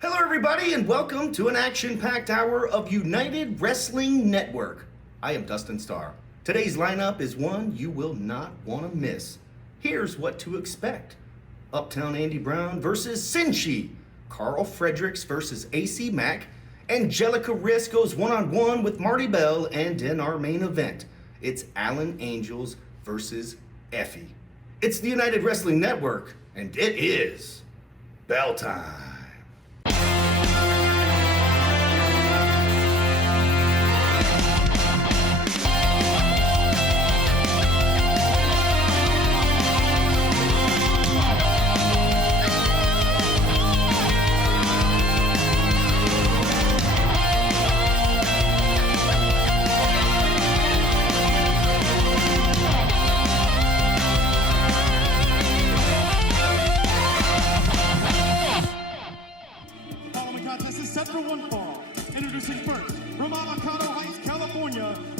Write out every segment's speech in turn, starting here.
Hello, everybody, and welcome to an action-packed hour of United Wrestling Network. I am Dustin Starr. Today's lineup is one you will not want to miss. Here's what to expect. Uptown Andy Brown versus Zeni. Carl Fredericks versus AC Mack. Angelica Risk goes one-on-one with Marty Bell, and in our main event, it's Alan Angels versus Effie. It's the United Wrestling Network, and it is bell time.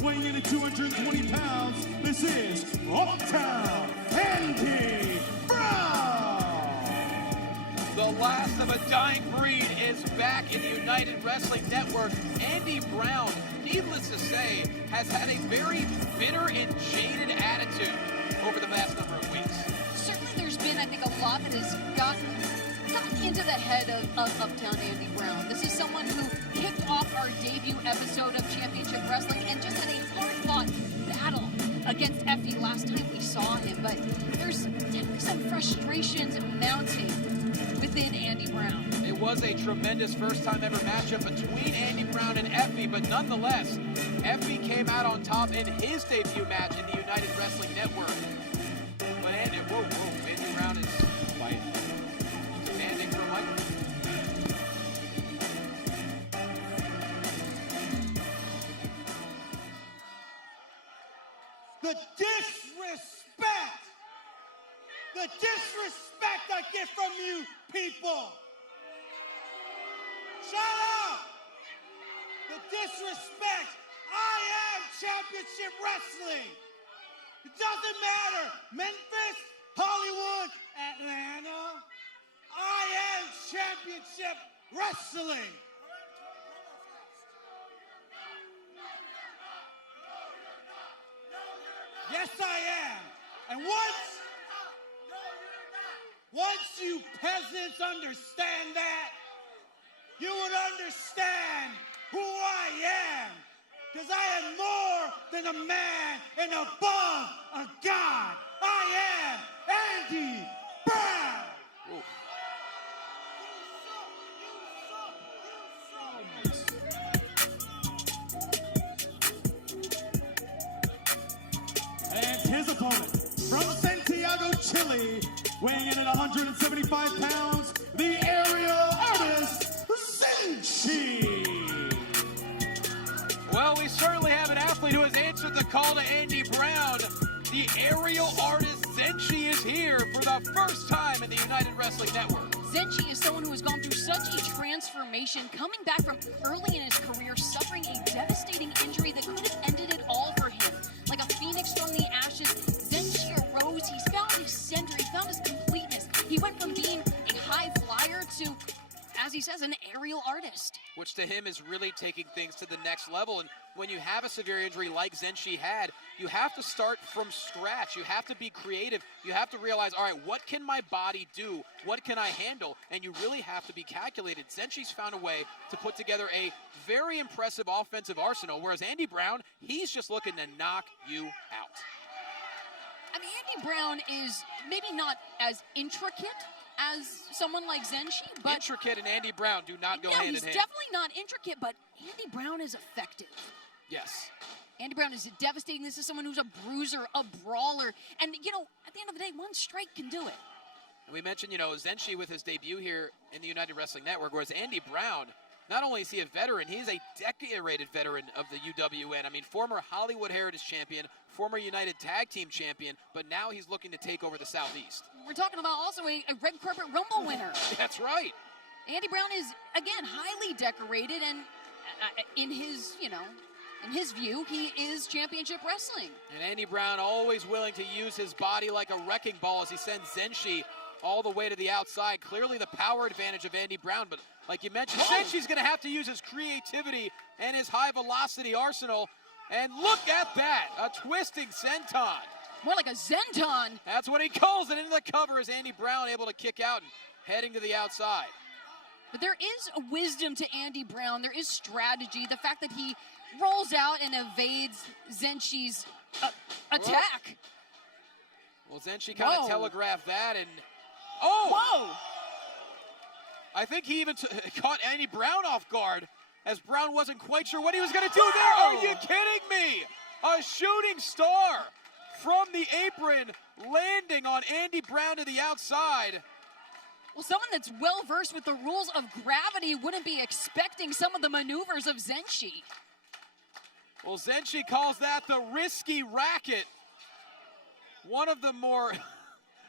Weighing in at 220 pounds, this is Uptown Andy Brown! The last of a dying breed is back in the United Wrestling Network. Andy Brown, needless to say, has had a very bitter and jaded attitude over the past number of weeks. Certainly there's been, I think, a lot that has gotten into the head of Uptown Andy Brown. This is someone who kicked off our debut episode of Championship Wrestling and just had a hard-fought battle against Effie last time we saw him. But there's definitely some frustrations mounting within Andy Brown. It was a tremendous first-time ever matchup between Andy Brown and Effie, but nonetheless, Effie came out on top in his debut match in the United Wrestling Network. But Andy Brown is fighting. Demanding for Mike. The disrespect I get from you people. Shut up. The disrespect. I am Championship Wrestling. It doesn't matter. Memphis, Hollywood, Atlanta. I am Championship Wrestling. Yes, I am. And once you peasants understand that, you would understand who I am. Because I am more than a man and above a god. I am Andy Brown. Ooh. And his opponent, from Santiago, Chile, weighing in at 175 pounds, the aerial artist, Zeni. Well, we certainly have an athlete who has answered the call to Andy Brown. The aerial artist Zeni is here for the first time in the United Wrestling Network. Zeni is someone who has gone through such a transformation, coming back from early in his career, suffering a devastating injury that could have ended it all for him. Like a phoenix from the ashes, Zeni arose, he's found his center, he found his completeness. He went from being a high flyer to, as he says, an aerial artist. Which to him is really taking things to the next level. And when you have a severe injury like Zeni had, you have to start from scratch. You have to be creative. You have to realize, all right, what can my body do? What can I handle? And you really have to be calculated. Zeni's found a way to put together a very impressive offensive arsenal, whereas Andy Brown, he's just looking to knock you out. I mean, Andy Brown is maybe not as intricate as someone like Zeni, but Intricate and Andy Brown do not go no, hand in he's hand. definitely not intricate, but Andy Brown is effective. Yes. Andy Brown is devastating. This is someone who's a bruiser, a brawler, and you know, at the end of the day, one strike can do it. We mentioned, Zeni with his debut here in the United Wrestling Network, whereas Andy Brown, not only is he a veteran, he is a decorated veteran of the UWN. I mean, former Hollywood Heritage Champion, former United Tag Team Champion, but now he's looking to take over the Southeast. We're talking about also a red carpet Rumble winner. That's right. Andy Brown is, again, highly decorated, and in his, in his view, he is Championship Wrestling. And Andy Brown always willing to use his body like a wrecking ball as he sends Zeni all the way to the outside. Clearly the power advantage of Andy Brown, but Like you mentioned, Zenshi's going to have to use his creativity and his high-velocity arsenal. And look at that, a twisting senton. More like a zenton. That's what he calls it, into the cover as Andy Brown able to kick out and heading to the outside. But there is a wisdom to Andy Brown. There is strategy. The fact that he rolls out and evades Zenshi's attack. Well, Zeni kind of telegraphed that, and whoa! I think he even caught Andy Brown off guard, as Brown wasn't quite sure what he was going to do there. Are you kidding me? A shooting star from the apron, landing on Andy Brown to the outside. Well, someone that's well-versed with the rules of gravity wouldn't be expecting some of the maneuvers of Zeni. Well, Zeni calls that the risky racket. One of the more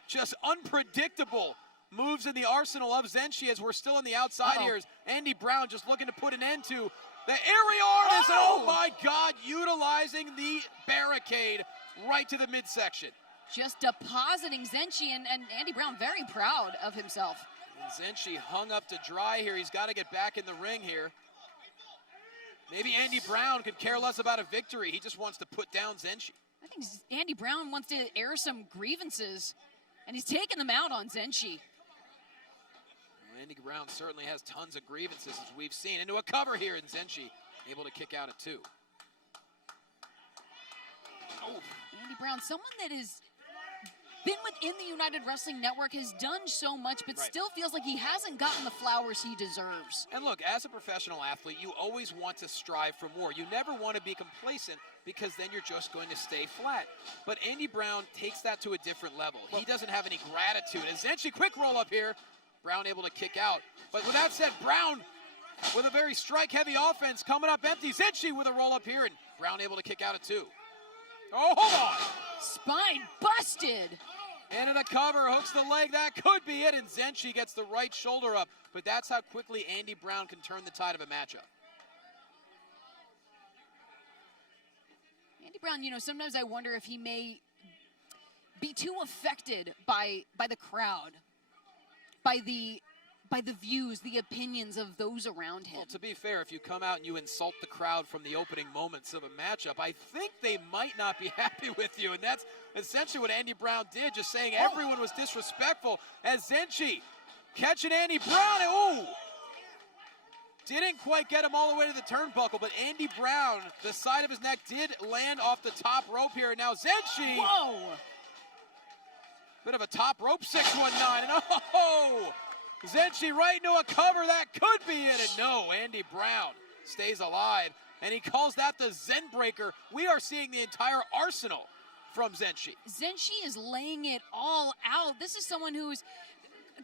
just unpredictable moves in the arsenal of Zeni, as we're still on the outside here. As Andy Brown just looking to put an end to the aerial artist. Oh my God, utilizing the barricade right to the midsection. Just depositing Zeni, and Andy Brown very proud of himself. And Zeni hung up to dry here. He's got to get back in the ring here. Maybe Andy Brown could care less about a victory. He just wants to put down Zeni. I think Andy Brown wants to air some grievances, and he's taking them out on Zeni. Well, Andy Brown certainly has tons of grievances, as we've seen. Into a cover here, and Zeni able to kick out at 2. Andy Brown, someone that has been within the United Wrestling Network, has done so much, but still feels like he hasn't gotten the flowers he deserves. And look, as a professional athlete, you always want to strive for more. You never want to be complacent, because then you're just going to stay flat. But Andy Brown takes that to a different level. He doesn't have any gratitude. And Zeni, quick roll up here. Brown able to kick out. But with that said, Brown with a very strike-heavy offense coming up empty. Zeni with a roll up here, and Brown able to kick out at 2. Oh, hold on. Spine busted. Into the cover, hooks the leg. That could be it, and Zeni gets the right shoulder up. But that's how quickly Andy Brown can turn the tide of a matchup. Andy Brown, you know, sometimes I wonder if he may be too affected by the crowd, by the views, the opinions of those around him. Well, to be fair, if you come out and you insult the crowd from the opening moments of a matchup, I think they might not be happy with you. And that's essentially what Andy Brown did, just saying everyone was disrespectful, as Zeni catching Andy Brown. And, didn't quite get him all the way to the turnbuckle, but Andy Brown, the side of his neck did land off the top rope here. And now Zeni. Whoa! Bit of a top rope 619. And Zeni right into a cover. That could be it. And no, Andy Brown stays alive. And he calls that the Zen Breaker. We are seeing the entire arsenal from Zeni. Zeni is laying it all out. This is someone who's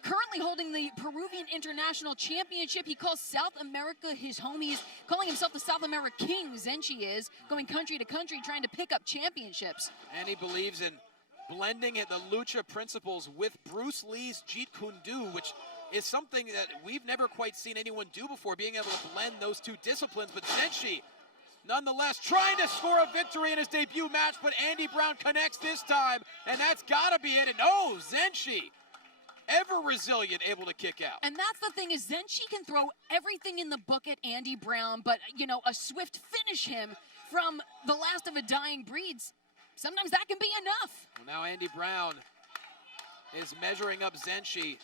currently holding the Peruvian International Championship. He calls South America his home. He's calling himself the South American King. Zeni is going country to country trying to pick up championships. And he believes in blending the lucha principles with Bruce Lee's Jeet Kune Do, which is something that we've never quite seen anyone do before, being able to blend those two disciplines. But Zeni, nonetheless, trying to score a victory in his debut match, but Andy Brown connects this time, and that's got to be it. And Zeni, ever resilient, able to kick out. And that's the thing, is Zeni can throw everything in the book at Andy Brown, but, you know, a swift finish him from the last of a dying breeds, sometimes that can be enough. Well, now Andy Brown is measuring up Zeni.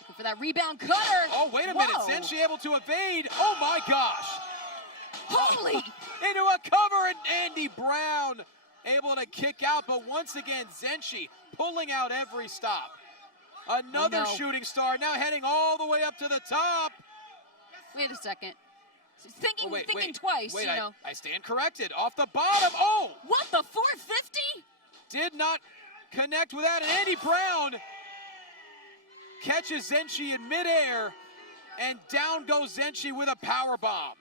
Looking for that rebound cutter. Oh, wait a minute. Zeni able to evade. Oh, my gosh. Holy. Into a cover, and Andy Brown able to kick out. But once again, Zeni pulling out every stop. Another shooting star now heading all the way up to the top. Wait a second. Thinking twice, wait, you know. I stand corrected. Off the bottom. Oh! What, the 450? Did not connect with that. And Andy Brown catches Zeni in midair, and down goes Zeni with a power bomb.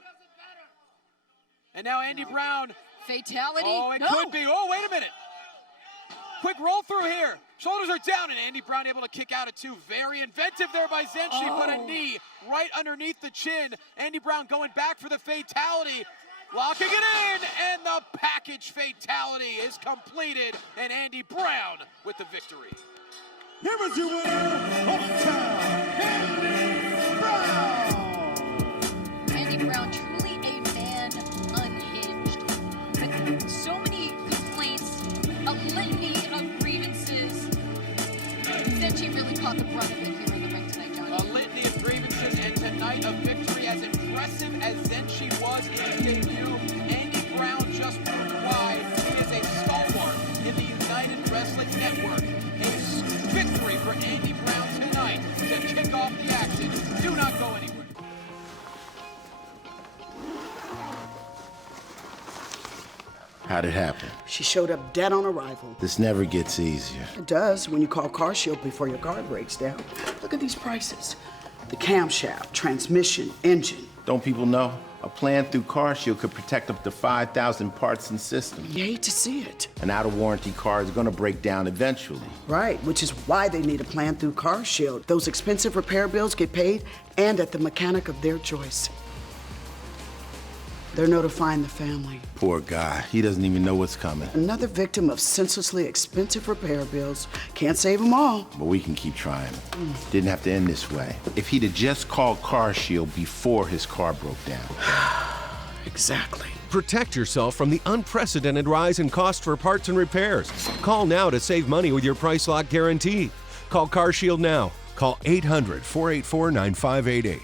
And now Andy Brown. Fatality? Oh, it could be. Oh, wait a minute. Quick roll through here. Shoulders are down, and Andy Brown able to kick out at 2. Very inventive there by Zeni, but a knee right underneath the chin. Andy Brown going back for the fatality. Locking it in, and the package fatality is completed, and Andy Brown with the victory. Here is your winner, Uptown, Andy Brown. How'd it happen? She showed up dead on arrival. This never gets easier. It does when you call Car Shield before your car breaks down. Look at these prices. The camshaft, transmission, engine. Don't people know? A plan through Car Shield could protect up to 5,000 parts and systems. You hate to see it. An out-of-warranty car is gonna break down eventually. Right, which is why they need a plan through Car Shield. Those expensive repair bills get paid and at the mechanic of their choice. They're notifying the family. Poor guy, he doesn't even know what's coming. Another victim of senselessly expensive repair bills. Can't save them all. But we can keep trying. Didn't have to end this way. If he'd have just called Car Shield before his car broke down. Exactly. Protect yourself from the unprecedented rise in cost for parts and repairs. Call now to save money with your price lock guarantee. Call Car Shield now. Call 800-484-9588.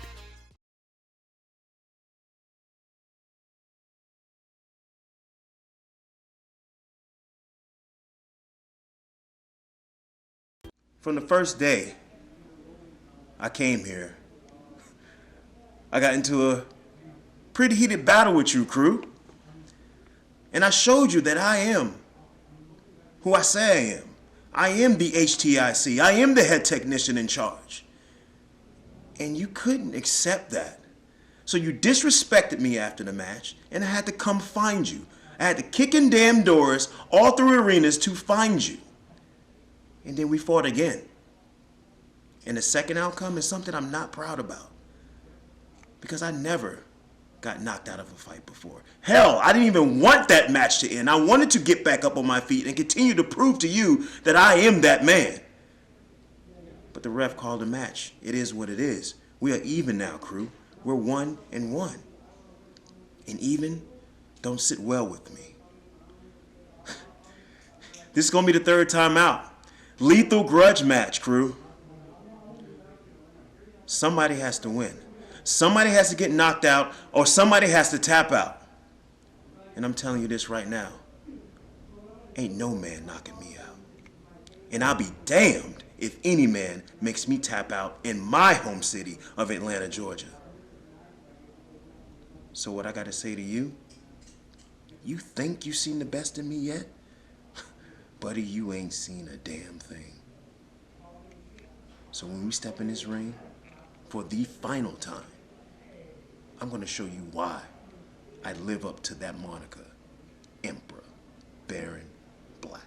From the first day I came here, I got into a pretty heated battle with you, crew. And I showed you that I am who I say I am. I am the HTIC. I am the head technician in charge. And you couldn't accept that. So you disrespected me after the match, and I had to come find you. I had to kick in damn doors all through arenas to find you. And then we fought again. And the second outcome is something I'm not proud about. Because I never got knocked out of a fight before. Hell, I didn't even want that match to end. I wanted to get back up on my feet and continue to prove to you that I am that man. But the ref called a match. It is what it is. We are even now, crew. We're 1-1. And even don't sit well with me. This is gonna be the third time out. Lethal grudge match, crew. Somebody has to win. Somebody has to get knocked out, or somebody has to tap out. And I'm telling you this right now. Ain't no man knocking me out. And I'll be damned if any man makes me tap out in my home city of Atlanta, Georgia. So what I gotta say to you, you think you seen the best in me yet? Buddy, you ain't seen a damn thing. So when we step in this ring, for the final time, I'm gonna show you why I live up to that moniker, Emperor Baron Black.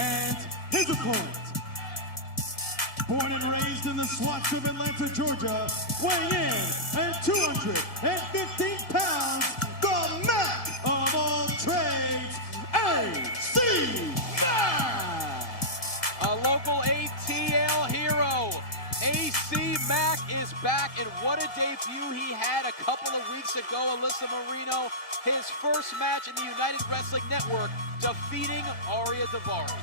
And his opponent, born and raised in the swamps of Atlanta, Georgia, weighing in at 215 pounds, the Mack of all trades, AC Mack! A local ATL hero, AC Mack is back, and what a debut he had a couple of weeks ago. Alyssa Marino, his first match in the United Wrestling Network, defeating Aria Davari.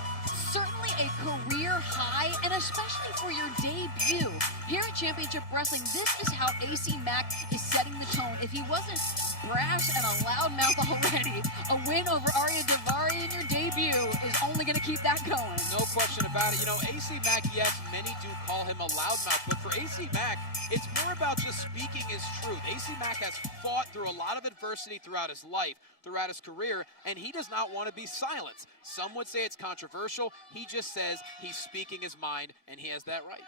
Certainly a career high, and especially for your debut. Here at Championship Wrestling, this is how AC Mack is setting the tone. If he wasn't brash and a loudmouth already, a win over Aria Davari in your debut is only going to keep that going. No question about it. You know, AC Mack, yes, many do call him a loudmouth, but for AC Mack, it's more about just speaking his truth. AC Mack has fought through a lot of adversity throughout his life, throughout his career, and he does not want to be silenced. Some would say it's controversial. He just says he's speaking his mind, and he has that right.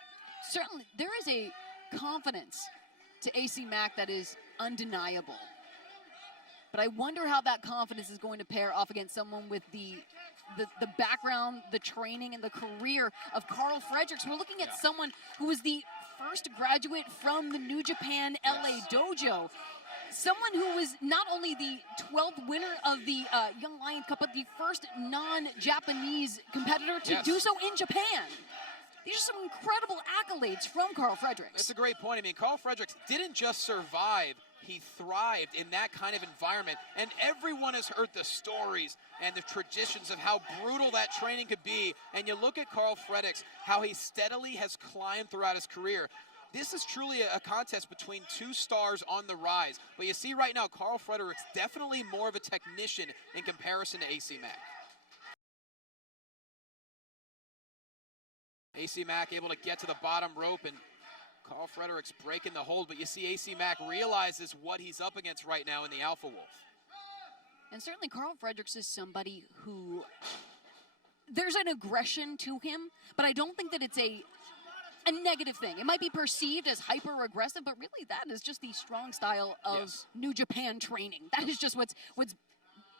Certainly, there is a confidence to AC Mack that is undeniable. But I wonder how that confidence is going to pair off against someone with the background, the training, and the career of Carl Fredericks. We're looking at someone who was the first graduate from the New Japan LA dojo. Someone who was not only the 12th winner of the Young Lions Cup, but the first non-Japanese competitor to do so in Japan. These are some incredible accolades from Carl Fredericks. That's a great point. I mean, Carl Fredericks didn't just survive, he thrived in that kind of environment. And everyone has heard the stories and the traditions of how brutal that training could be. And you look at Carl Fredericks, how he steadily has climbed throughout his career. This is truly a contest between two stars on the rise. But you see right now, Carl Fredericks definitely more of a technician in comparison to AC Mack. AC Mack able to get to the bottom rope, and Carl Fredericks breaking the hold, but you see AC Mack realizes what he's up against right now in the Alpha Wolf. And certainly Carl Fredericks is somebody who, there's an aggression to him, but I don't think that it's a negative thing. It might be perceived as hyper-aggressive, but really that is just the strong style of New Japan training. That is just what's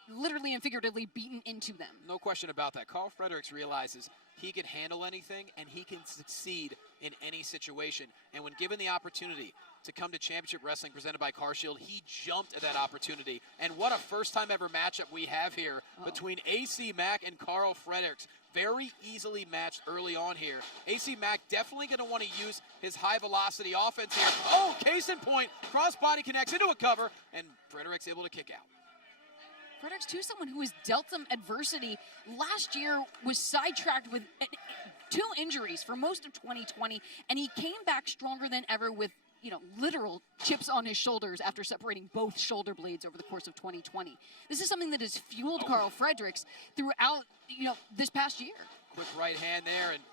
literally and figuratively beaten into them. No question about that. Carl Fredericks realizes he can handle anything and he can succeed in any situation. And when given the opportunity to come to Championship Wrestling presented by CarShield, he jumped at that opportunity. And what a first-time ever matchup we have here between AC Mack and Carl Fredericks. Very easily matched early on here. AC Mack definitely going to want to use his high-velocity offense here. Oh, case in point, crossbody connects into a cover, and Fredericks able to kick out. Fredericks, too, someone who has dealt some adversity. Last year was sidetracked with 2 injuries for most of 2020, and he came back stronger than ever with, literal chips on his shoulders after separating both shoulder blades over the course of 2020. This is something that has fueled Carl Fredericks throughout, this past year. Quick right hand there, and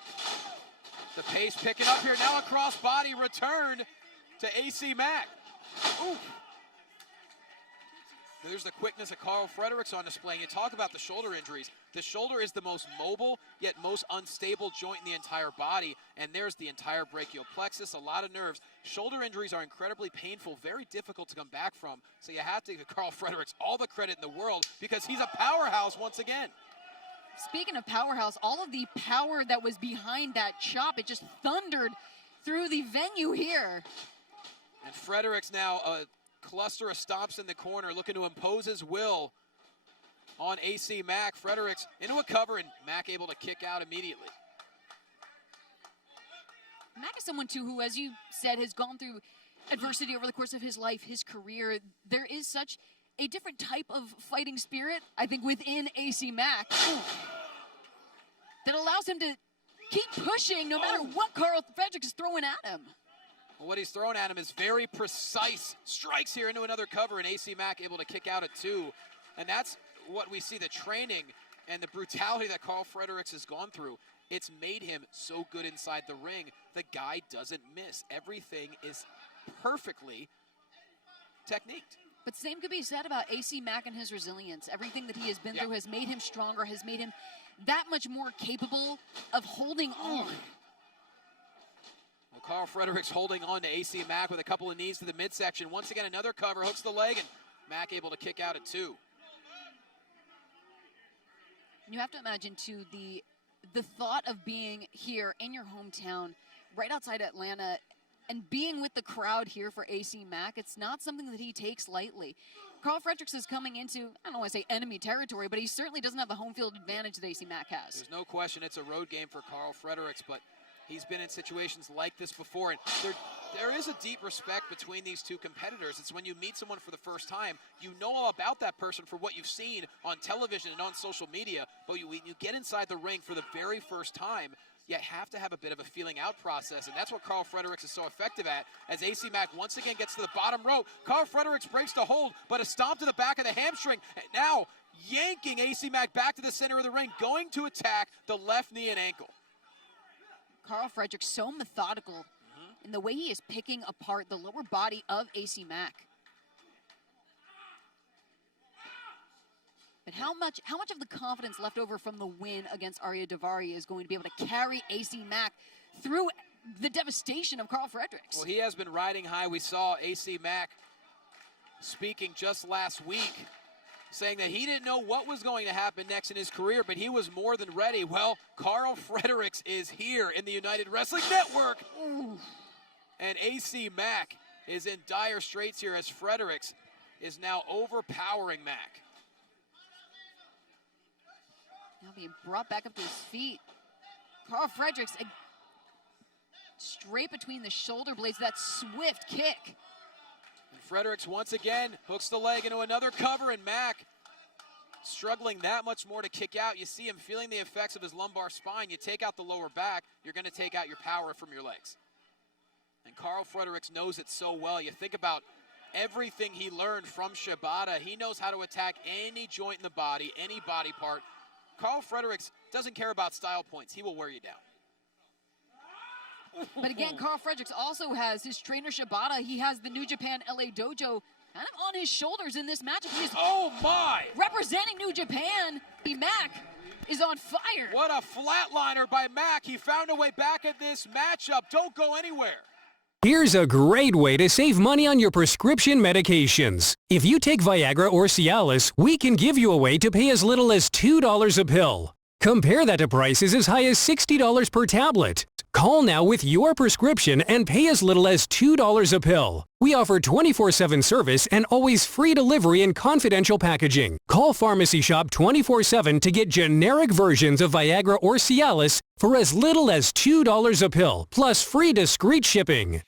the pace picking up here. Now a crossbody return to AC Mack. Ooh. There's the quickness of Carl Fredericks on display. And you talk about the shoulder injuries. The shoulder is the most mobile, yet most unstable joint in the entire body. And there's the entire brachial plexus, a lot of nerves. Shoulder injuries are incredibly painful, very difficult to come back from. So you have to give Carl Fredericks all the credit in the world because he's a powerhouse once again. Speaking of powerhouse, all of the power that was behind that chop, it just thundered through the venue here. And Fredericks now cluster of stomps in the corner, looking to impose his will on AC Mack. Fredericks into a cover, and Mack able to kick out immediately. Mack is someone, too, who, as you said, has gone through adversity over the course of his life, his career. There is such a different type of fighting spirit, I think, within AC Mack that allows him to keep pushing no matter what Carl Fredericks is throwing at him. Well, what he's throwing at him is very precise strikes here into another cover, and AC Mack able to kick out at 2. And that's what we see, the training and the brutality that Carl Fredericks has gone through. It's made him so good inside the ring. The guy doesn't miss. Everything is perfectly techniqued. But same could be said about AC Mack and his resilience. Everything that he has been through has made him stronger, has made him that much more capable of holding on. Well, Carl Fredericks holding on to AC Mack with a couple of knees to the midsection. Once again, another cover, hooks the leg, and Mack able to kick out at 2. You have to imagine, too, the thought of being here in your hometown, right outside Atlanta, and being with the crowd here for AC Mack. It's not something that he takes lightly. Carl Fredericks is coming into, I don't want to say enemy territory, but he certainly doesn't have the home field advantage that AC Mack has. There's no question it's a road game for Carl Fredericks, but he's been in situations like this before, and there is a deep respect between these two competitors. It's when you meet someone for the first time, you know all about that person for what you've seen on television and on social media, but when you get inside the ring for the very first time, you have to have a bit of a feeling out process, and that's what Carl Fredericks is so effective at. As AC Mack once again gets to the bottom rope, Carl Fredericks breaks the hold, but a stomp to the back of the hamstring, and now yanking AC Mack back to the center of the ring, going to attack the left knee and ankle. Carl Fredericks so methodical in the way he is picking apart the lower body of AC Mack. But how much of the confidence left over from the win against Arya Daivari is going to be able to carry AC Mack through the devastation of Carl Fredericks? Well, he has been riding high. We saw AC Mack speaking just last week, saying that he didn't know what was going to happen next in his career, but he was more than ready. Well, Carl Fredericks is here in the United Wrestling Network. Ooh. And AC Mack is in dire straits here as Fredericks is now overpowering Mack. Now being brought back up to his feet. Carl Fredericks straight between the shoulder blades, that swift kick. And Fredericks once again hooks the leg into another cover, and Mack struggling that much more to kick out. You see him feeling the effects of his lumbar spine. You take out the lower back, you're going to take out your power from your legs. And Carl Fredericks knows it so well. You think about everything he learned from Shibata. He knows how to attack any joint in the body, any body part. Carl Fredericks doesn't care about style points. He will wear you down. But again, Carl Fredericks also has his trainer Shibata. He has the New Japan LA Dojo kind of on his shoulders in this matchup. He is representing New Japan. Mack is on fire. What a flatliner by Mack. He found a way back at this matchup. Don't go anywhere. Here's a great way to save money on your prescription medications. If you take Viagra or Cialis, we can give you a way to pay as little as $2 a pill. Compare that to prices as high as $60 per tablet. Call now with your prescription and pay as little as $2 a pill. We offer 24/7 service and always free delivery and confidential packaging. Call Pharmacy Shop 24/7 to get generic versions of Viagra or Cialis for as little as $2 a pill, plus free discreet shipping.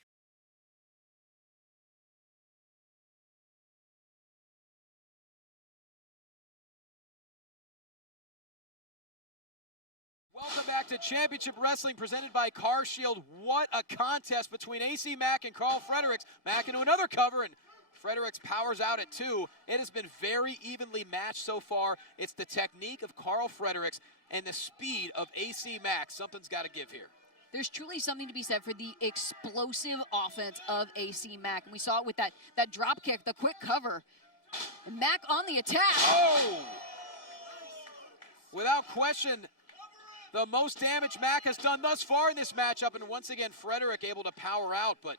Welcome back to Championship Wrestling presented by Car Shield. What a contest between AC Mack and Carl Fredericks. Mack into another cover, and Fredericks powers out at 2. It has been very evenly matched so far. It's the technique of Carl Fredericks and the speed of AC Mack. Something's got to give here. There's truly something to be said for the explosive offense of AC Mack. And we saw it with that drop kick, the quick cover. And Mack on the attack. Oh! Without question, the most damage Mack has done thus far in this matchup, and once again, Frederick able to power out, but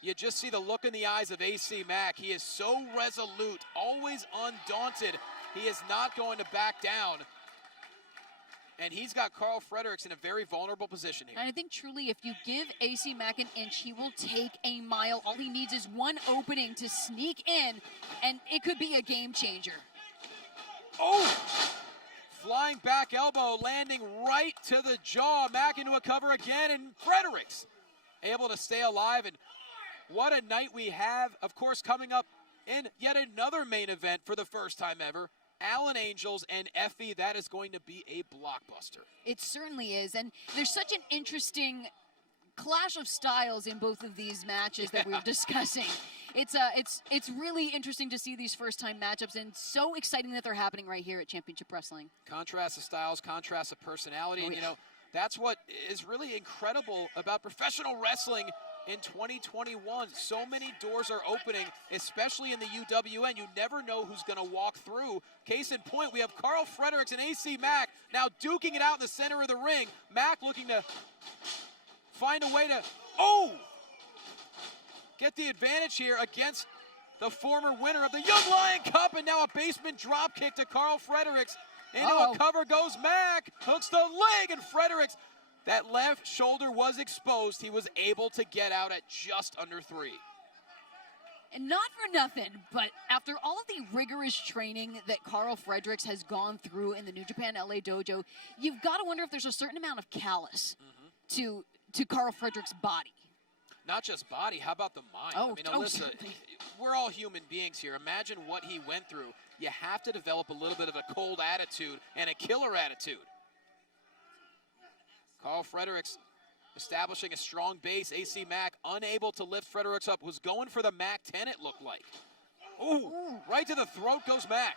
you just see the look in the eyes of AC Mack. He is so resolute, always undaunted. He is not going to back down, and he's got Carl Fredericks in a very vulnerable position here. And I think truly if you give AC Mack an inch, he will take a mile. All he needs is one opening to sneak in, and it could be a game changer. Oh! Flying back elbow, landing right to the jaw. Mack into a cover again, and Fredericks able to stay alive. And what a night we have, of course, coming up in yet another main event for the first time ever. Alan Angels and Effie, that is going to be a blockbuster. It certainly is, and there's such an interesting clash of styles in both of these matches that we're discussing. It's really interesting to see these first-time matchups, and so exciting that they're happening right here at Championship Wrestling. Contrast of styles, contrast of personality, and you know, that's what is really incredible about professional wrestling in 2021. So many doors are opening, especially in the UWN. You never know who's going to walk through. Case in point, we have Carl Fredericks and AC Mack now duking it out in the center of the ring. Mack looking to find a way to, get the advantage here against the former winner of the Young Lion Cup, and now a basement drop kick to Carl Fredericks. Into a cover goes Mack, hooks the leg, and Fredericks, that left shoulder was exposed. He was able to get out at just under 3. And not for nothing, but after all of the rigorous training that Carl Fredericks has gone through in the New Japan LA Dojo, you've got to wonder if there's a certain amount of callous to Carl Fredericks' body. Not just body, how about the mind? I mean, Alyssa, we're all human beings here. Imagine what he went through. You have to develop a little bit of a cold attitude and a killer attitude. Carl Fredericks establishing a strong base. AC Mack unable to lift Fredericks up. Was going for the Mack 10, it looked like. Ooh, right to the throat goes Mack.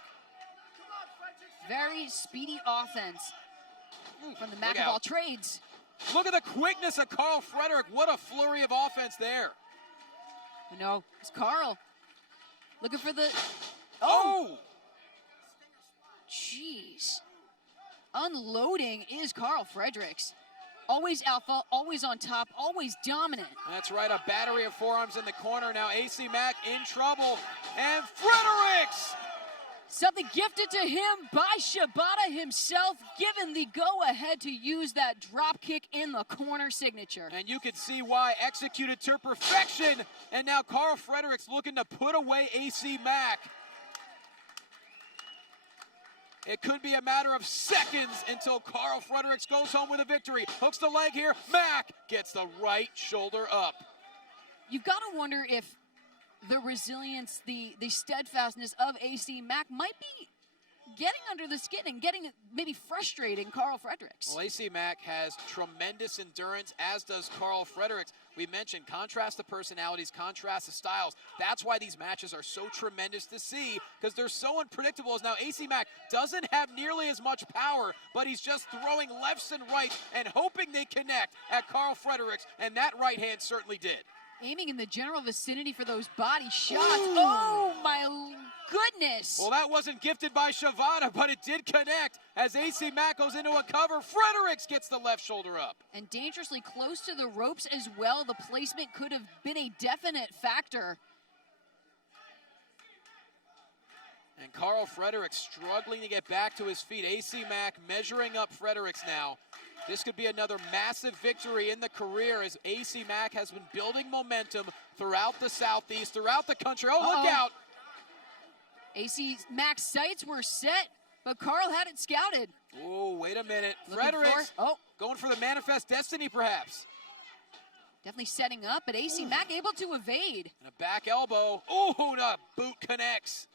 Very speedy offense from the Mack of all trades. Look at the quickness of Carl Frederick. What a flurry of offense there. No, it's Carl. Looking for the... Jeez. Unloading is Carl Fredericks. Always alpha, always on top, always dominant. That's right, a battery of forearms in the corner. Now AC Mack in trouble, and Fredericks! Something gifted to him by Shibata himself, given the go-ahead to use that drop kick in the corner signature. And you can see why, executed to perfection. And now Carl Fredericks looking to put away AC Mack. It could be a matter of seconds until Carl Fredericks goes home with a victory. Hooks the leg here. Mack gets the right shoulder up. You've got to wonder if the resilience, the steadfastness of AC Mack might be getting under the skin and getting maybe frustrating Carl Fredericks. Well, AC Mack has tremendous endurance, as does Carl Fredericks. We mentioned contrast the personalities, contrast the styles. That's why these matches are so tremendous to see, because they're so unpredictable. As now AC Mack doesn't have nearly as much power, but he's just throwing lefts and rights and hoping they connect at Carl Fredericks, and that right hand certainly did. Aiming in the general vicinity for those body shots. Ooh. Oh, my goodness. Well, that wasn't gifted by Shibata, but it did connect as AC Mack goes into a cover. Fredericks gets the left shoulder up. And dangerously close to the ropes as well. The placement could have been a definite factor. And Carl Fredericks struggling to get back to his feet. AC Mack measuring up Fredericks now. This could be another massive victory in the career, as AC Mack has been building momentum throughout the Southeast, throughout the country. Oh, look out! AC Mack's sights were set, but Carl had it scouted. Oh, wait a minute. Fredericks going for the manifest destiny, perhaps. Definitely setting up, but AC Mack able to evade. And a back elbow. Oh, the boot connects.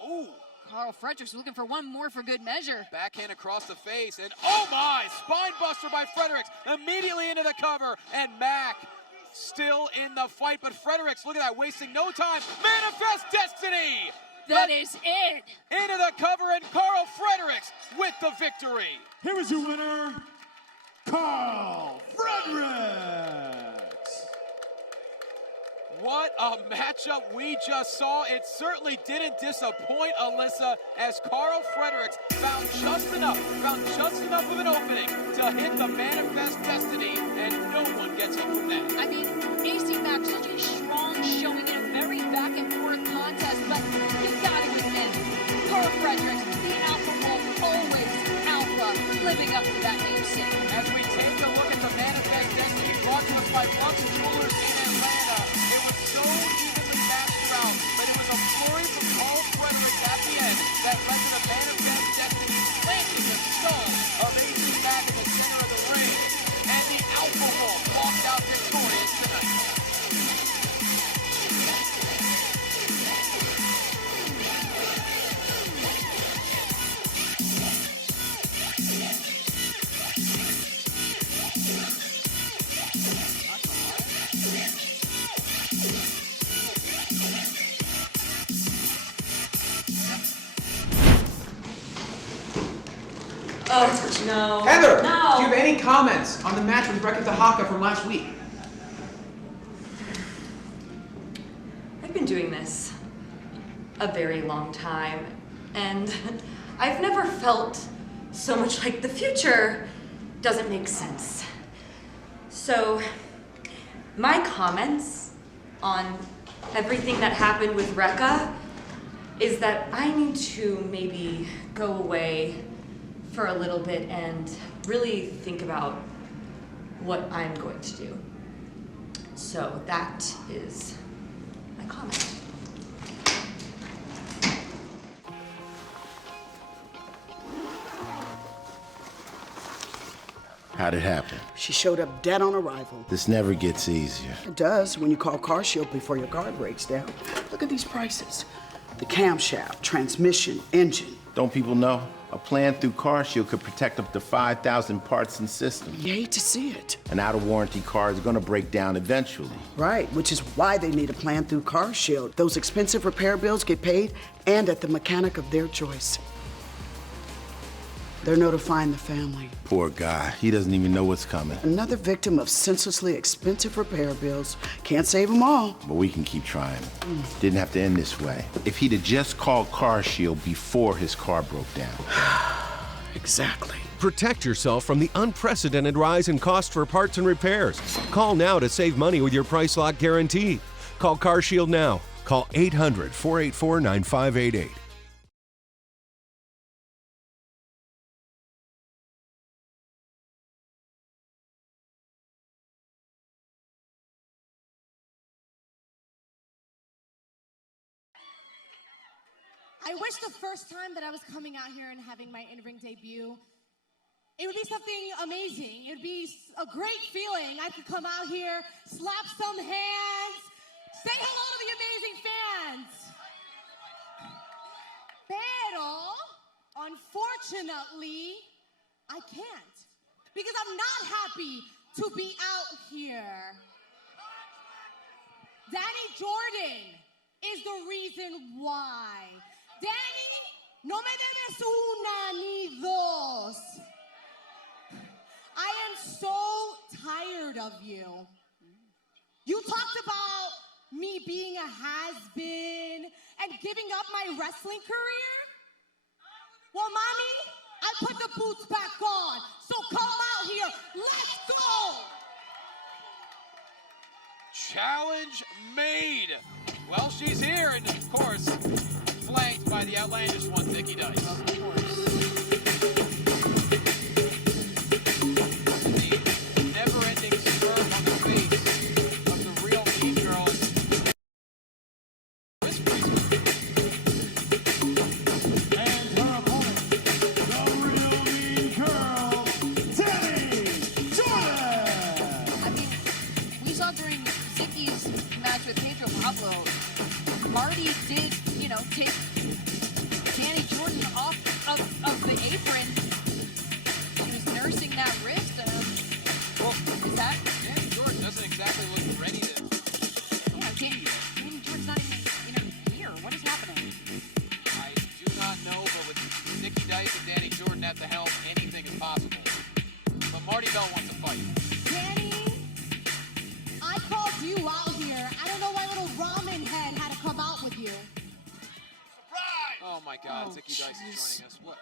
Oh. Carl Fredericks looking for one more for good measure. Backhand across the face, and oh my, spine buster by Fredericks, immediately into the cover, and Mack still in the fight, but Fredericks, look at that, wasting no time. Manifest destiny! That is it! Into the cover, and Carl Fredericks with the victory. Here is your winner, Carl Fredericks. What a matchup we just saw. It certainly didn't disappoint, Alyssa, as Carl Fredericks found just enough of an opening to hit the manifest destiny, and no one gets up from that. I mean, AC Mack, such a strong showing in a very back and forth contest, but you gotta admit, Carl Fredericks, the alpha wolf, always alpha, living up to that namesake. As we take a look at the manifest destiny brought to us by Lux Jewelers in Atlanta, it was so evenly matched out, but it was a flurry from Carl Fredericks at the end that led to the manifest destiny planting the skull of AC Mack in the center of the ring, and the alpha wolf walked out victorious tonight. Oh, no. Heather, no. do you have any comments on the match with Rekka Tahaka from last week? I've been doing this a very long time, and I've never felt so much like the future doesn't make sense. So, my comments on everything that happened with Rekka is that I need to maybe go away for a little bit and really think about what I'm going to do. So that is my comment. How'd it happen? She showed up dead on arrival. This never gets easier. It does when you call Car Shield before your car breaks down. Look at these prices. The camshaft, transmission, engine. Don't people know? A plan through Car Shield could protect up to 5,000 parts and systems. You hate to see it. An out-of-warranty car is gonna break down eventually. Right, which is why they need a plan through Car Shield. Those expensive repair bills get paid and at the mechanic of their choice. They're notifying the family. Poor guy, he doesn't even know what's coming. Another victim of senselessly expensive repair bills. Can't save them all. But we can keep trying. Didn't have to end this way. If he'd have just called Car Shield before his car broke down. Exactly. Protect yourself from the unprecedented rise in cost for parts and repairs. Call now to save money with your price lock guarantee. Call CarShield now. Call 800-484-9588. I wish the first time that I was coming out here and having my in-ring debut, it would be something amazing. It would be a great feeling. I could come out here, slap some hands, say hello to the amazing fans. Pero, unfortunately, I can't. Because I'm not happy to be out here. Danny Jordan is the reason why. Danny, no me debes una ni dos. I am so tired of you. You talked about me being a has-been and giving up my wrestling career? Well, mommy, I put the boots back on. So come out here. Let's go. Challenge made. Well, she's here, and of course, flanked by the outlandish one, Vicky Dice. Of course. The never-ending smirk on the face of the real mean girl. And her opponent, the real mean girl, Zeni Jordan. I mean, we saw during Zicky's match with Pedro Pablo, Marty did, take Danny Jordan off of the apron. He was nursing that wrist. Well, is that? Danny Jordan doesn't exactly look ready to. Yeah, Danny Jordan's not even here. What is happening? I do not know, but with Vicky Dice and Danny Jordan at the helm, anything is possible. But Marty Bell wants to fight. Danny, I called you out here. I don't know why little ramen head had to come out with you. Oh my God, Vicky Dice is joining us. What?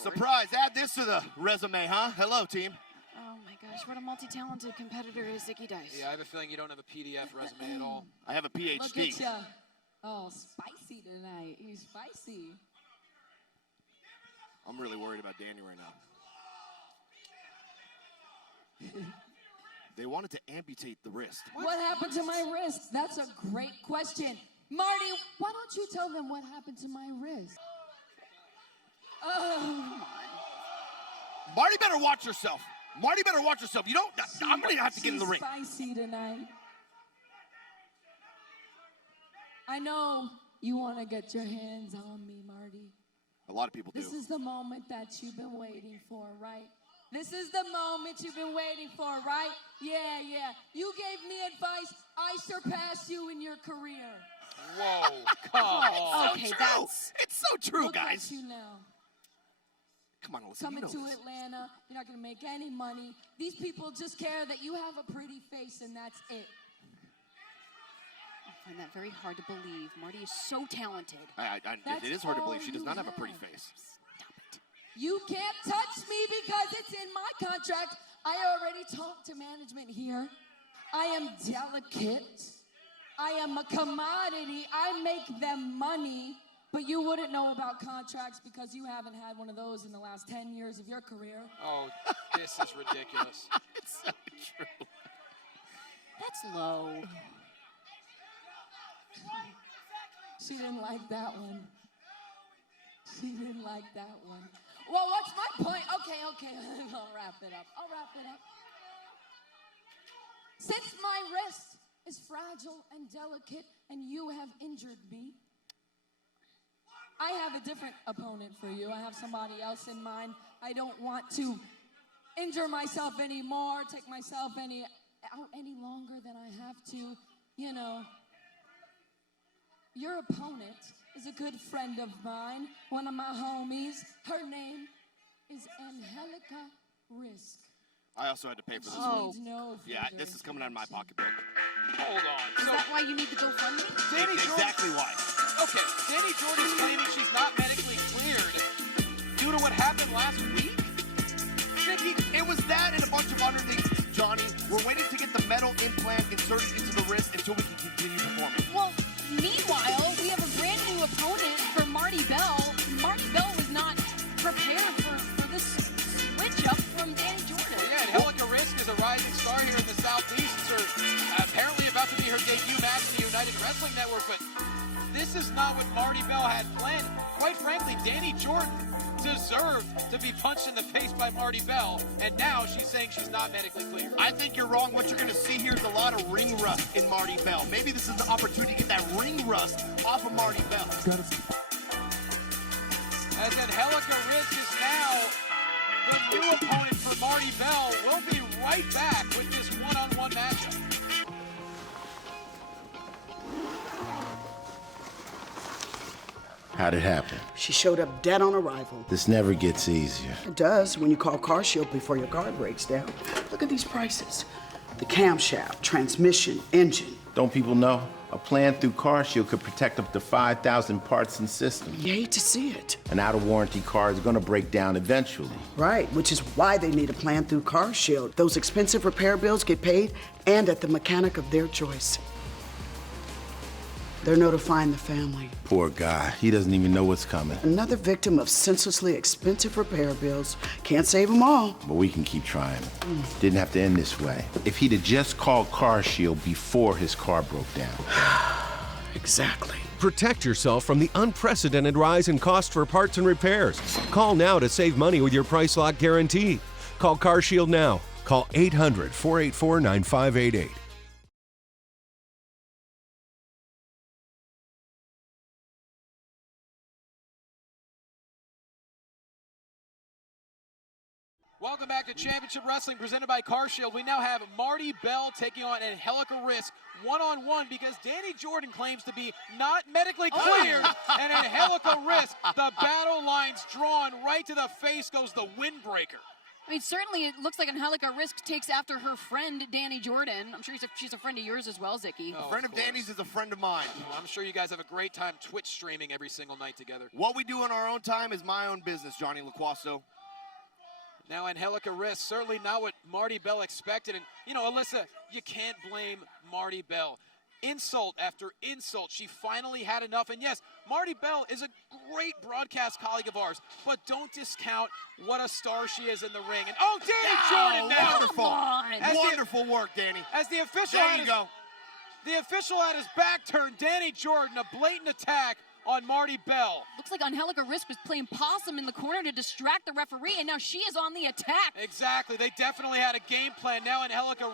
Surprise, add this to the resume, huh? Hello, team. Oh my gosh, what a multi-talented competitor is Zicky Dice. Yeah, I have a feeling you don't have a PDF resume at all. I have a PhD. Look at ya. Oh, spicy tonight. He's spicy. I'm really worried about Danny right now. They wanted to amputate the wrist. What happened to my wrist? That's a great question. Marty, why don't you tell them what happened to my wrist? Oh. Marty better watch yourself. Marty better watch yourself. You don't, I'm going to have to get in the ring. Spicy tonight. I know you want to get your hands on me, Marty. A lot of people do. This is the moment that you've been waiting for, right? This is the moment you've been waiting for, right? Yeah. You gave me advice. I surpassed you in your career. Whoa, come on. Okay, It's so true, look guys. at you now. Come on, Alyssa, Coming you know to this. Atlanta, you're not going to make any money. These people just care that you have a pretty face, and that's it. I find that very hard to believe. Marty is so talented. It is hard to believe. She does not have a pretty face. Stop it. You can't touch me because it's in my contract. I already talked to management here. I am delicate. I am a commodity. I make them money, but you wouldn't know about contracts because you haven't had one of those in the last 10 years of your career. Oh, this is ridiculous. It's so true. That's low. She didn't like that one. She didn't like that one. Well, what's my point? Okay. I'll wrap it up. Since my wrist is fragile and delicate and you have injured me, I have a different opponent for you. I have somebody else in mind. I don't want to injure myself anymore, take myself any longer than I have to, Your opponent is a good friend of mine, one of my homies. Her name is Angelica Risk. I also had to pay for this Oh. one. Yeah, this is coming out of my pocketbook. Hold on. Is that why you need the GoFundMe? Danny Jordan, Exactly why. okay, Danny Jordan's claiming she's not medically cleared due to after what happened last week? Ziggy, it was that and a bunch of other things, Johnny. We're waiting to get the metal implant inserted into the wrist until we can continue performing. Well, meanwhile, we have a brand new opponent for Marty Bell. Marty Bell was not prepared for this switch up from Danny Jordan. Yeah, Angelica is a rising star here in the Southeast. It's apparently about to be her debut match in the United Wrestling Network, but this is not what Marty Bell had planned. Quite frankly, Danny Jordan deserved to be punched in the face by Marty Bell, and now she's saying she's not medically clear. I think you're wrong. What you're going to see here is a lot of ring rust in Marty Bell. Maybe this is the opportunity to get that ring rust off of Marty Bell. As Angelica is now the new opponent for Marty Bell. We'll be right back with this one-on-one matchup. How'd it happen? She showed up dead on arrival. This never gets easier. It does when you call CarShield before your car breaks down. Look at these prices. The camshaft, transmission, engine. Don't people know? A plan through CarShield could protect up to 5,000 parts and systems. You hate to see it. An out-of-warranty car is gonna break down eventually. Right, which is why they need a plan through CarShield. Those expensive repair bills get paid and at the mechanic of their choice. They're notifying the family. Poor guy. He doesn't even know what's coming. Another victim of senselessly expensive repair bills. Can't save them all. But we can keep trying. Didn't have to end this way. If he'd have just called CarShield before his car broke down. Exactly. Protect yourself from the unprecedented rise in cost for parts and repairs. Call now to save money with your price lock guarantee. Call CarShield now. Call 800-484-9588. Welcome back to Championship Wrestling presented by CarShield. We now have Marty Bell taking on Angelica one-on-one because Danny Jordan claims to be not medically cleared. And Angelica the battle lines drawn right to the face goes the windbreaker. I mean, certainly it looks like Angelica takes after her friend, Danny Jordan. I'm sure she's a friend of yours as well, Zicky. A friend of Danny's is a friend of mine. Well, I'm sure you guys have a great time Twitch streaming every single night together. What we do in our own time is my own business, Johnny LaQuasto. Now Angelica certainly not what Marty Bell expected. And, you know, Alyssa, you can't blame Marty Bell. Insult after insult, she finally had enough. And yes, Marty Bell is a great broadcast colleague of ours, but don't discount what a star she is in the ring. And Danny Jordan now. Wonderful. Wonderful work, Danny. As the official the official had his back turned, Danny Jordan, a blatant attack on Marty Bell. Looks like Angelica was playing possum in the corner to distract the referee, and now she is on the attack. Exactly. They definitely had a game plan. Now Angelica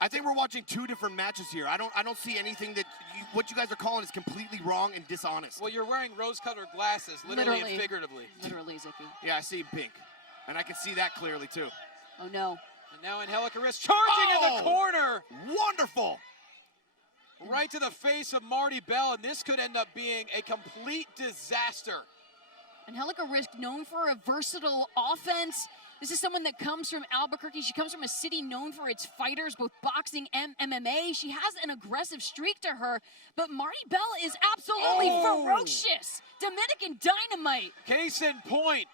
I think we're watching two different matches here. I don't see anything that what you guys are calling is completely wrong and dishonest. Well, you're wearing rose-colored glasses, literally and figuratively. Literally, Zicky. Yeah, I see pink, and I can see that clearly too. Oh no! And now Angelica charging in the corner. Wonderful. Right to the face of Marty Bell, and this could end up being a complete disaster. Angelica known for a versatile offense. This is someone that comes from Albuquerque. She comes from a city known for its fighters, both boxing and MMA. She has an aggressive streak to her, but Marty Bell is absolutely ferocious. Dominican Dynamite. Case in point,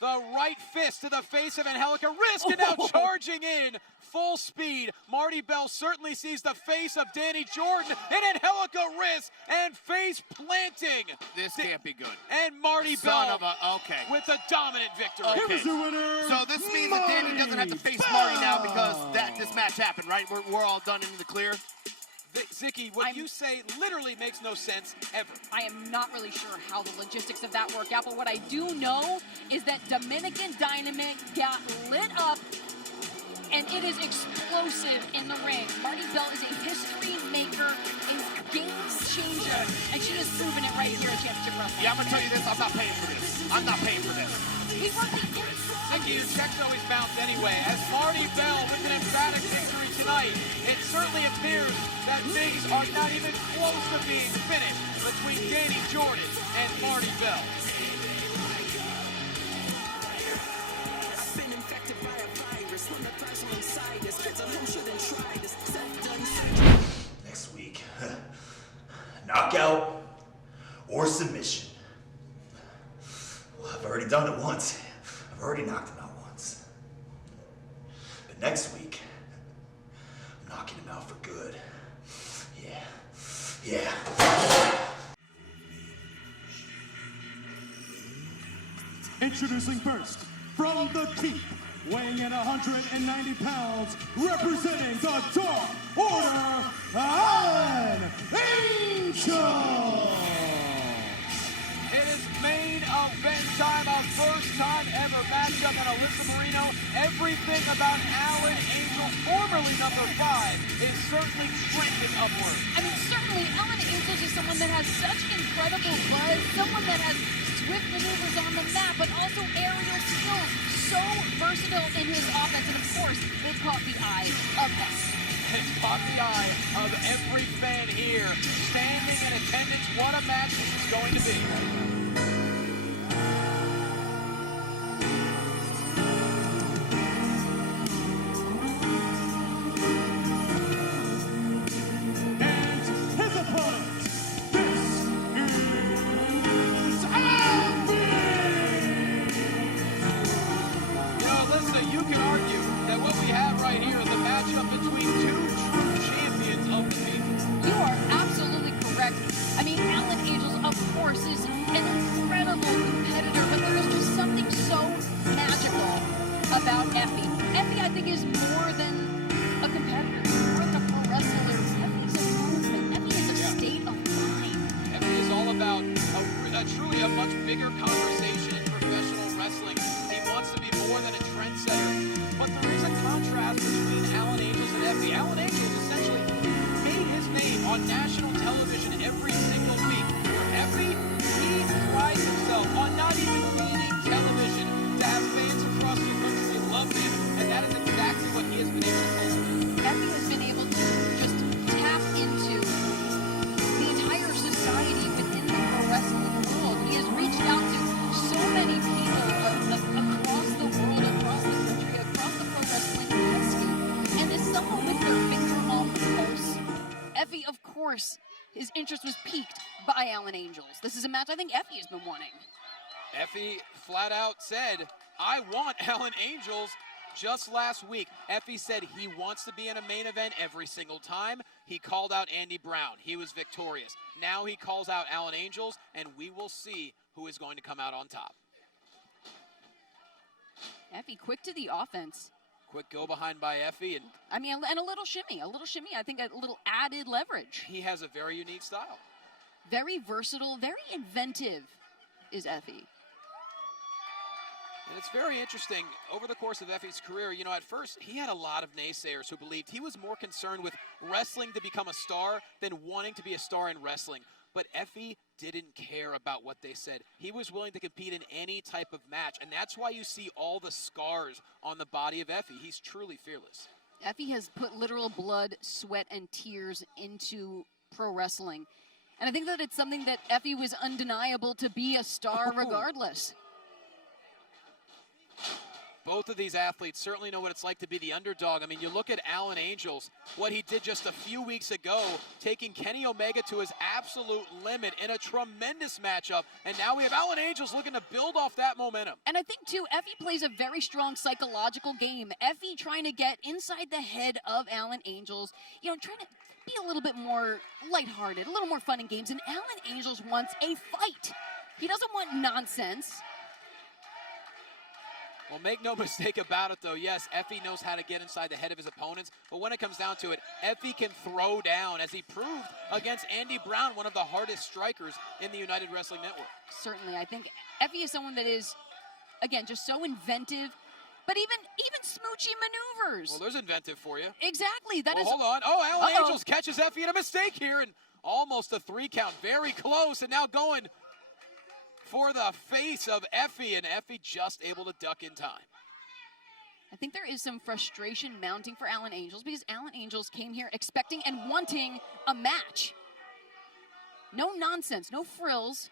the right fist to the face of Angelica and now charging in full speed. Marty Bell certainly sees the face of Danny Jordan and Angelica and face planting. This can't be good. And Marty Bell with a dominant victory. Okay. So this means that Danny doesn't have to face Marty now because this match happened, right? We're all done into the clear. Zicky, what you say literally makes no sense ever. I am not really sure how the logistics of that work out, but what I do know is that Dominican Dynamite got lit up, and it is explosive in the ring. Marty Bell is a history maker, a game changer, and she has proven it right here at Championship Wrestling. Yeah, I'm gonna tell you this, I'm not paying for this. I'm not paying for this. Zicky, your check's always bounced anyway. As Marty Bell with an emphatic victory tonight, it certainly appears that things are not even close to being finished between Danny Jordan and Marty Bell. I've been infected by a virus when the person inside is kids at home shouldn't try this. Next week, knockout or submission. We'll have our already done it once. I've already knocked him out once. But next week, I'm knocking him out for good. Yeah. Introducing first, from the Keep, weighing in 190 pounds, representing the Dark Order, Alan Angel! It is main event time, a first-time ever matchup in Alyssa Marino. Everything about Alan Angel, formerly number 5, is certainly trending upward. I mean, certainly, Alan Angels is someone that has such incredible buzz, someone that has swift maneuvers on the mat, but also aerial skills. So versatile in his offense, and of course, it caught the eye of Effie. It caught the eye of every fan here, standing in attendance. What a match this is going to be. About Effie. Effie, I think, is more than a competitor, more than a pro wrestler. Effie's a movement. Effie is a state of mind. Effie is all about truly a much bigger conversation in professional wrestling. He wants to be more than a trendsetter. But there is a contrast between Alan Angels and Effie. Alan Angels essentially made his name on national television every single week. Where Effie, he prides himself on not even needing television to have fans across the country love him, and that is exactly what he has been able to cultivate. Effie has been able to just tap into the entire society within the pro wrestling world. He has reached out to so many people across the world, across the country, across the pro wrestling landscape, and as someone with their finger on the pulse, Effie, of course, his interest was piqued by Alan Angels. This is a match I think Effie has been wanting. Effie flat out said, I want Alan Angels. Just last week, Effie said he wants to be in a main event every single time. He called out Andy Brown. He was victorious. Now he calls out Alan Angels, and we will see who is going to come out on top. Effie quick to the offense. Quick go behind by Effie. And a little shimmy. I think a little added leverage. He has a very unique style. Very versatile, very inventive is Effie. And it's very interesting, over the course of Effie's career, you know, at first, he had a lot of naysayers who believed he was more concerned with wrestling to become a star than wanting to be a star in wrestling. But Effie didn't care about what they said. He was willing to compete in any type of match, and that's why you see all the scars on the body of Effie. He's truly fearless. Effie has put literal blood, sweat, and tears into pro wrestling. And I think that it's something that Effie was undeniable to be a star regardless. Both of these athletes certainly know what it's like to be the underdog. I mean, you look at Alan Angels, what he did just a few weeks ago, taking Kenny Omega to his absolute limit in a tremendous matchup. And now we have Alan Angels looking to build off that momentum. And I think, too, Effie plays a very strong psychological game. Effie trying to get inside the head of Alan Angels, you know, trying to be a little bit more lighthearted, a little more fun in games. And Alan Angels wants a fight. He doesn't want nonsense. Well, make no mistake about it, though. Yes, Effie knows how to get inside the head of his opponents, but when it comes down to it, Effie can throw down, as he proved against Andy Brown, one of the hardest strikers in the United Wrestling Network. Certainly. I think Effie is someone that is, again, just so inventive, but even smoochy maneuvers. Well, there's inventive for you. Exactly. Hold on. Oh, Alan Angels catches Effie in a mistake here, and almost a 3 count. Very close, and now going for the face of Effie, and Effie just able to duck in time. I think there is some frustration mounting for Alan Angels because Alan Angels came here expecting and wanting a match. No nonsense, no frills,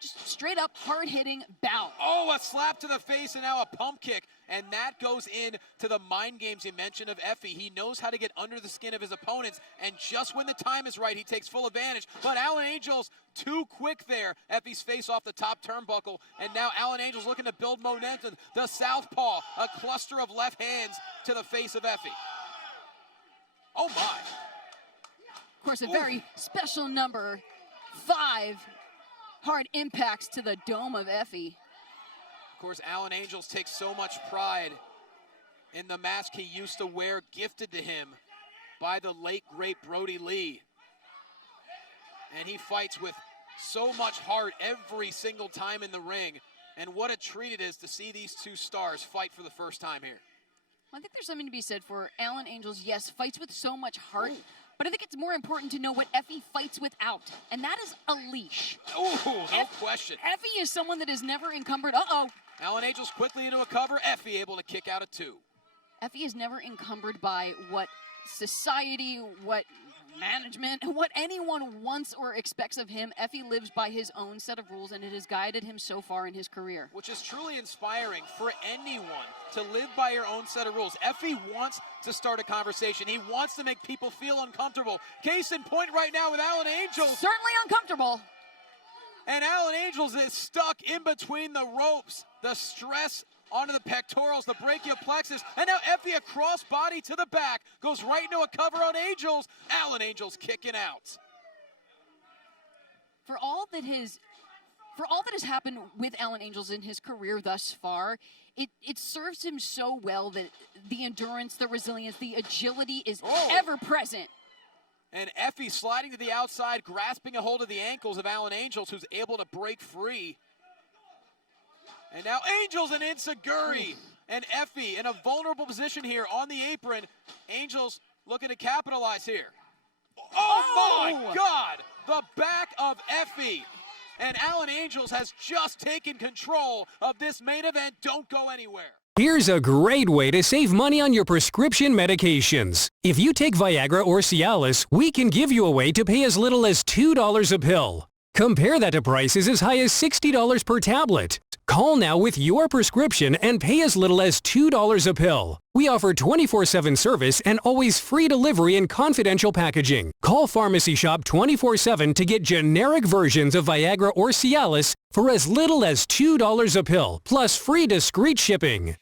just straight up hard-hitting bout. Oh, a slap to the face and now a pump kick. And that goes into the mind games you mentioned of Effie. He knows how to get under the skin of his opponents, and just when the time is right, he takes full advantage. But Alan Angels, too quick there. Effie's face off the top turnbuckle, and now Alan Angels looking to build momentum. The southpaw, a cluster of left hands to the face of Effie. Oh my. Of course, a very special number, 5 hard impacts to the dome of Effie. Of course, Alan Angels takes so much pride in the mask he used to wear, gifted to him by the late, great Brody Lee. And he fights with so much heart every single time in the ring. And what a treat it is to see these two stars fight for the first time here. I think there's something to be said for Alan Angels, yes, fights with so much heart, but I think it's more important to know what Effie fights without, and that is a leash. Oh, no question. Effie is someone that is never encumbered. Uh-oh. Alan Angels quickly into a cover. Effie able to kick out at 2. Effie is never encumbered by what society, what management, what anyone wants or expects of him. Effie lives by his own set of rules, and it has guided him so far in his career. Which is truly inspiring for anyone to live by your own set of rules. Effie wants to start a conversation. He wants to make people feel uncomfortable. Case in point right now with Alan Angels. Certainly uncomfortable. And Alan Angels is stuck in between the ropes. The stress onto the pectorals, the brachial plexus, and now Effie a crossbody to the back, goes right into a cover on Angels. Alan Angels kicking out. For all that has happened with Alan Angels in his career thus far, it serves him so well that the endurance, the resilience, the agility is ever present. And Effie sliding to the outside, grasping a hold of the ankles of Alan Angels, who's able to break free. And now Angels and Insaguri and Effie in a vulnerable position here on the apron. Angels looking to capitalize here. Oh my God! The back of Effie. And Alan Angels has just taken control of this main event. Don't go anywhere. Here's a great way to save money on your prescription medications. If you take Viagra or Cialis, we can give you a way to pay as little as $2 a pill. Compare that to prices as high as $60 per tablet. Call now with your prescription and pay as little as $2 a pill. We offer 24/7 service and always free delivery and confidential packaging. Call Pharmacy Shop 24/7 to get generic versions of Viagra or Cialis for as little as $2 a pill, plus free discreet shipping.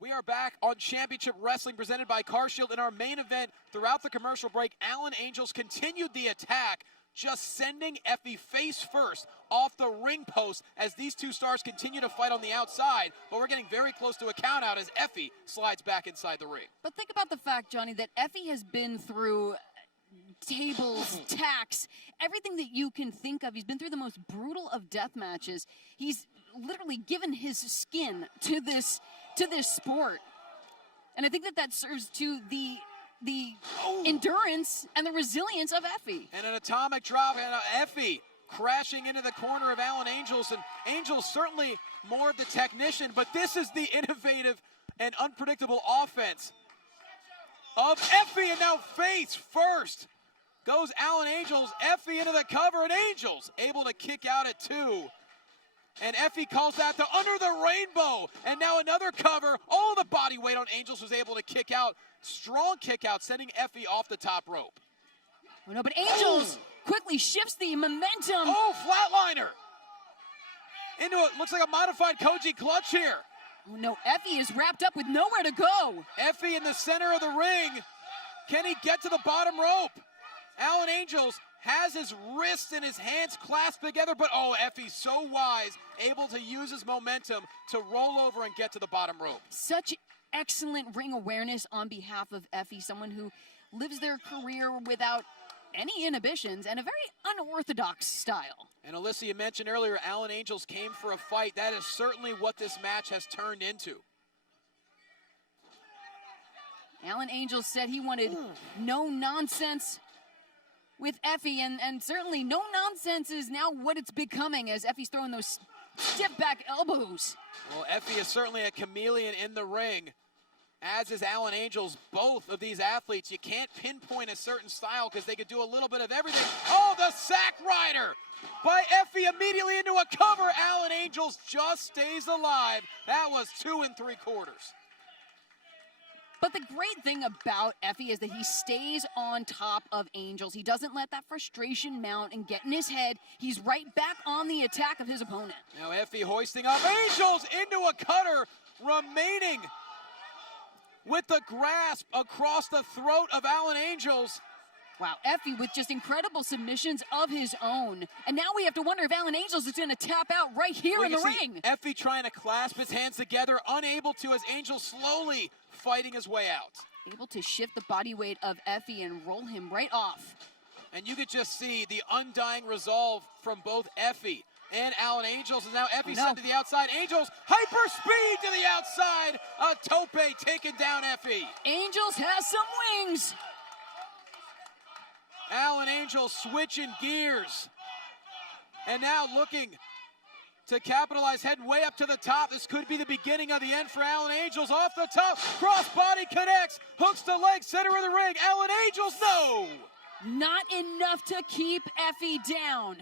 We are back on Championship Wrestling presented by CarShield. In our main event, throughout the commercial break, Alan Angels continued the attack, just sending Effie face first off the ring post as these two stars continue to fight on the outside. But we're getting very close to a count out as Effie slides back inside the ring. But think about the fact, Johnny, that Effie has been through tables, tacks, everything that you can think of. He's been through the most brutal of death matches. He's literally given his skin to this sport. And I think that serves to the endurance and the resilience of Effie. And an atomic drop, and Effie crashing into the corner of Alan Angels. And Angels certainly more of the technician, but this is the innovative and unpredictable offense of Effie, and now face first goes Alan Angels. Effie into the cover, and Angels able to kick out at 2. And Effie calls that the under the rainbow. And now another cover. All the body weight on Angels was able to kick out. Strong kick out, sending Effie off the top rope. Oh no, but Angels quickly shifts the momentum. Oh, flatliner. Into it, looks like a modified Koji clutch here. Oh no, Effie is wrapped up with nowhere to go. Effie in the center of the ring. Can he get to the bottom rope? Alan Angels has his wrists and his hands clasped together, but Effie's so wise, able to use his momentum to roll over and get to the bottom rope. Such excellent ring awareness on behalf of Effie, someone who lives their career without any inhibitions and a very unorthodox style. And Alyssa, you mentioned earlier, Alan Angels came for a fight. That is certainly what this match has turned into. Alan Angels said he wanted no nonsense with Effie, and certainly no nonsense is now what it's becoming as Effie's throwing those stiff back elbows. Well, Effie is certainly a chameleon in the ring. as is Alan Angels. Both of these athletes, you can't pinpoint a certain style because they could do a little bit of everything. Oh, the sack rider by Effie immediately into a cover. Alan Angels just stays alive. That was 2 3/4. But the great thing about Effie is that he stays on top of Angels. He doesn't let that frustration mount and get in his head. He's right back on the attack of his opponent. Now Effie hoisting up Angels into a cutter, remaining with the grasp across the throat of Alan Angels. Wow, Effie with just incredible submissions of his own. And now we have to wonder if Alan Angels is going to tap out right here in the ring. Effie trying to clasp his hands together, unable to, as Angels slowly fighting his way out. Able to shift the body weight of Effie and roll him right off. And you could just see the undying resolve from both Effie and Alan Angels. And now Effie sent to the outside. Angels, hyper speed to the outside. A tope taking down Effie. Angels has some wings. Alan Angels switching gears. And now looking to capitalize, heading way up to the top. This could be the beginning of the end for Alan Angels. Off the top, crossbody connects, hooks the leg, center of the ring. Alan Angels, no! Not enough to keep Effie down.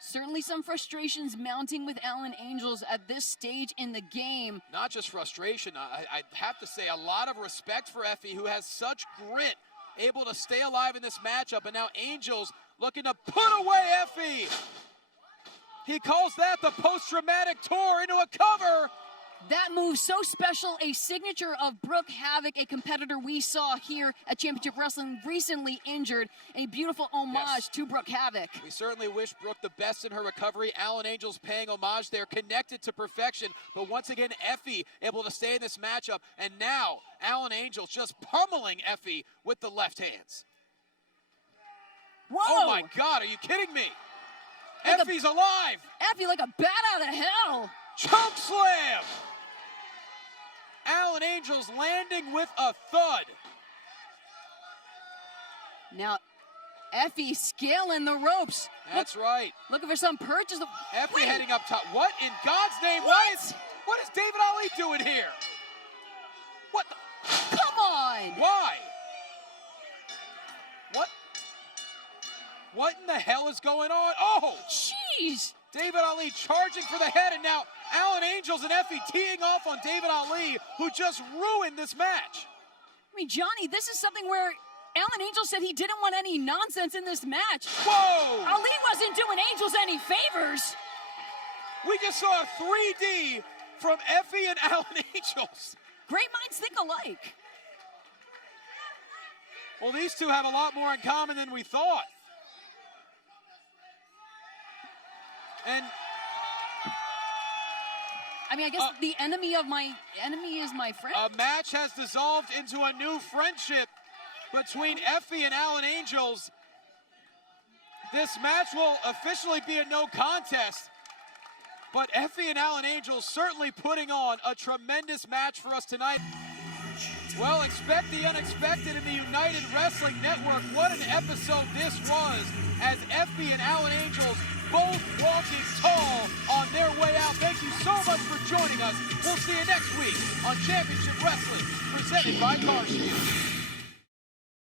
Certainly some frustrations mounting with Alan Angels at this stage in the game. Not just frustration, I have to say a lot of respect for Effie, who has such grit, able to stay alive in this matchup. And now Angels looking to put away Effie. He calls that the post-traumatic tour into a cover. That move so special, a signature of Brooke Havoc, a competitor we saw here at Championship Wrestling, recently injured. A beautiful homage to Brooke Havoc. We certainly wish Brooke the best in her recovery. Alan Angels paying homage there, connected to perfection. But once again, Effie able to stay in this matchup. And now, Alan Angels just pummeling Effie with the left hands. Whoa! Oh my God, are you kidding me? Like Effie's alive! Effie like a bat out of hell! Choke slam! Alan Angels landing with a thud. Now, Effie scaling the ropes. That's right. Looking for some purchase. Effie heading up top. What in God's name? What? What is David Ali doing here? What the? Come on! Why? What in the hell is going on? Oh! Jeez! David Ali charging for the head, and now Alan Angels and Effie teeing off on David Ali, who just ruined this match. I mean, Johnny, this is something where Alan Angels said he didn't want any nonsense in this match. Whoa! Ali wasn't doing Angels any favors. We just saw a 3D from Effie and Alan Angels. Great minds think alike. Well, these two have a lot more in common than we thought. And I mean, I guess the enemy of my enemy is my friend. A match has dissolved into a new friendship between Effie and Alan Angels. This match will officially be a no contest, but Effie and Alan Angels certainly putting on a tremendous match for us tonight. Well, expect the unexpected in the United Wrestling Network. What an episode this was, as Effie and Alan Angels both walking tall on their way out. Thank you so much for joining us. We'll see you next week on Championship Wrestling, presented by CarShield.